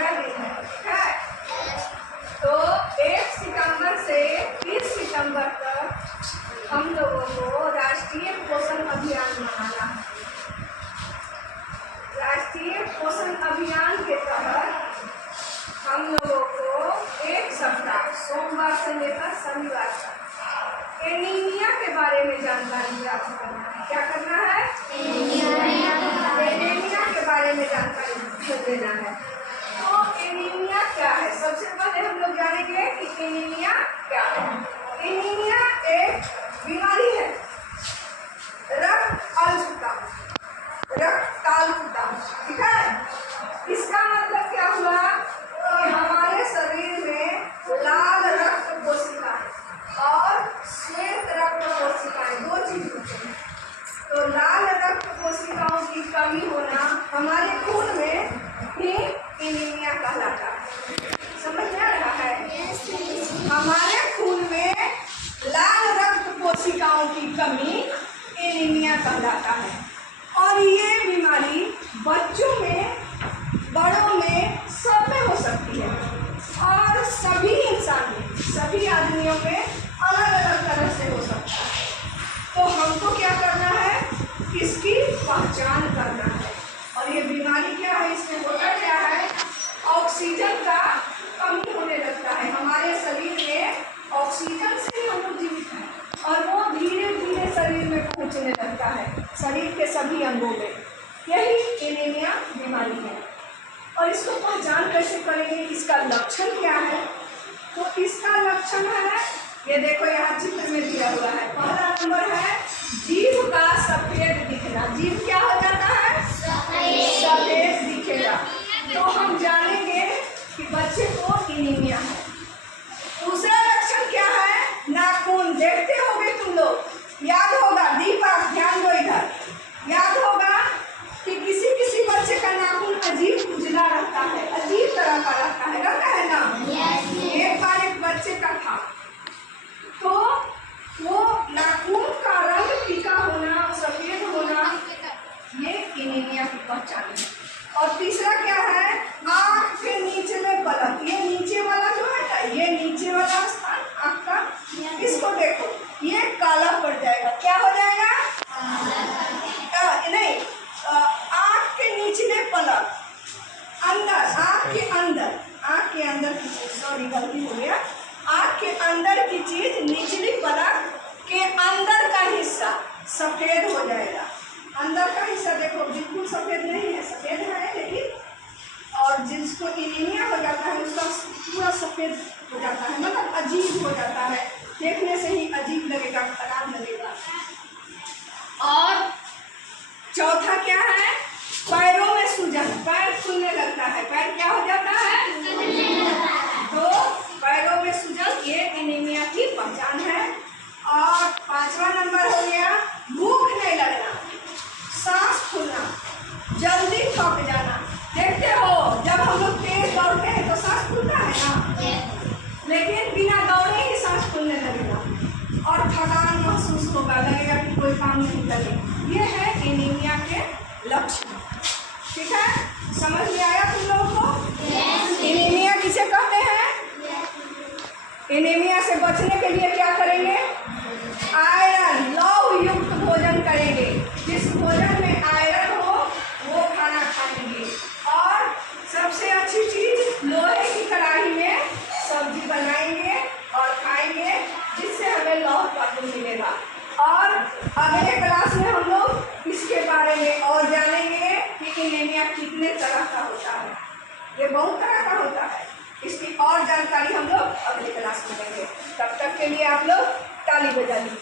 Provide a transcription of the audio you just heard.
दूसरा दिन है, ठीक है। तो 1 सितंबर से 30 सितंबर तक हम लोगों को राष्ट्रीय पोषण अभियान मनाना है। राष्ट्रीय पोषण अभियान के तहत हम लोगों को एक सप्ताह सोमवार से लेकर शनिवार तक एनीमिया के बारे में जानकारी प्राप्त करना है। क्या करना है? एनीमिया के बारे में जानकारी देना है। तो एनीमिया क्या है? सबसे पहले हम लोग जानेंगे कि एनीमिया क्या है। एनीमिया एक बीमारी है, रक्ताल्पता, ठीक है। इसका मतलब क्या हुआ कि हमारे शरीर में लाल रक्त कोशिकाएं और श्वेत रक्त कोशिकाएं दो चीज होती हैं। तो लाल रक्त कोशिकाओं की कमी होना हमारे खून में ही एनीमिया कहलाता है। समझ में आ रहा है? हमारे खून में लाल रक्त कोशिकाओं की कमी एनीमिया कहलाता है। और ये बीमारी बच्चों में, बड़ों में, सब में हो सकती है और सभी इंसान में, सभी आदमियों में अलग अलग तरह से हो सकता है। तो हमको क्या करना है? इसकी पहचान करना है। और ये बीमारी क्या है, इसमें होता क्या है? ऑक्सीजन का कमी होने लगता है। हमारे शरीर में ऑक्सीजन से हम लोग जीवित हैं और वो धीरे धीरे शरीर में पहुंचने लगता है, शरीर के सभी अंगों में। यही एनीमिया बीमारी है। और इसको पहचान कैसे करेंगे? इसका लक्षण क्या है? तो इसका लक्षण है, ये देखो यहाँ चित्र में दिया हुआ है। पहला नंबर है जीभ का सफेद दिखना। जीभ क्या हो जाता है? सफेद दिखेगा। तो हम जानेंगे कि बच्चे को एनीमिया है। दूसरा लक्षण क्या है? नाखून। देखते होगे तुम लोग, याद होगा, दीपा ध्यान दो इधर, याद होगा कि किसी किसी बच्चे का नाखून अजीब उजला रहता है, अजीब तरह का रहता है ना। एक बार एक बच्चे का था, तो वो नाखून का रंग फीका होना, सफेद होना, ये एनीमिया की पहचान है। और तीसरा क्या है? आँख के नीचले पलक। ये नीचे वाला जो है ना, ये नीचे वाला स्थान आँख का, इसको देखो, ये काला पड़ जाएगा। क्या हो जाएगा? नहीं, आँख के निचले पलक, अंदर, आँख के अंदर की चीज, सॉरी गलती हो गया, आँख के अंदर की चीज, निचली पलक के अंदर का हिस्सा सफेद हो जाएगा। अंदर का हिस्सा देखो बिल्कुल सफेद नहीं है, सफेद है लेकिन, और जिसको एनीमिया हो जाता है उसका पूरा सफेद हो जाता है, मतलब अजीब हो जाता है, देखने से ही अजीब लगेगा, खराब लगेगा। और चौथा क्या है? पैरों में सूजन, पैर फूलने लगता है। पैर क्या हो जाता है? तो पैरों में सूजन, ये एनीमिया की पहचान है। और पांचवा नंबर हो गया भूख नहीं लगना, सांस फूलना, जल्दी थक जाना। देखते हो जब हम लोग तेज दौड़ते हैं तो सांस फूलता है ना, लेकिन बिना दौड़े ही सांस फूलने लगेगा और थकान महसूस होगा, लगेगा कि कोई काम नहीं करे। ये है एनीमिया के लक्षण, ठीक है। समझ में आया तुम लोगों को? एनीमिया किसे कहते हैं? एनीमिया से बचने के लिए क्या करेंगे? आयरन, लौह युक्त भोजन करेंगे। जिस भोजन में आयरन हो वो खाना खाएंगे। और सबसे अच्छी चीज, लोहे की कढ़ाई में सब्जी बनाएंगे और खाएंगे, जिससे हमें लौह तत्व मिलेगा। और अगले क्लास में हम लोग इसके बारे में और जानेंगे कि एनीमिया कितने तरह का होता है। ये बहुत तरह का होता है, इसकी और जानकारी हम लोग अगले क्लास में लेंगे। तब तक के लिए आप लोग ताली बजा लीजिए।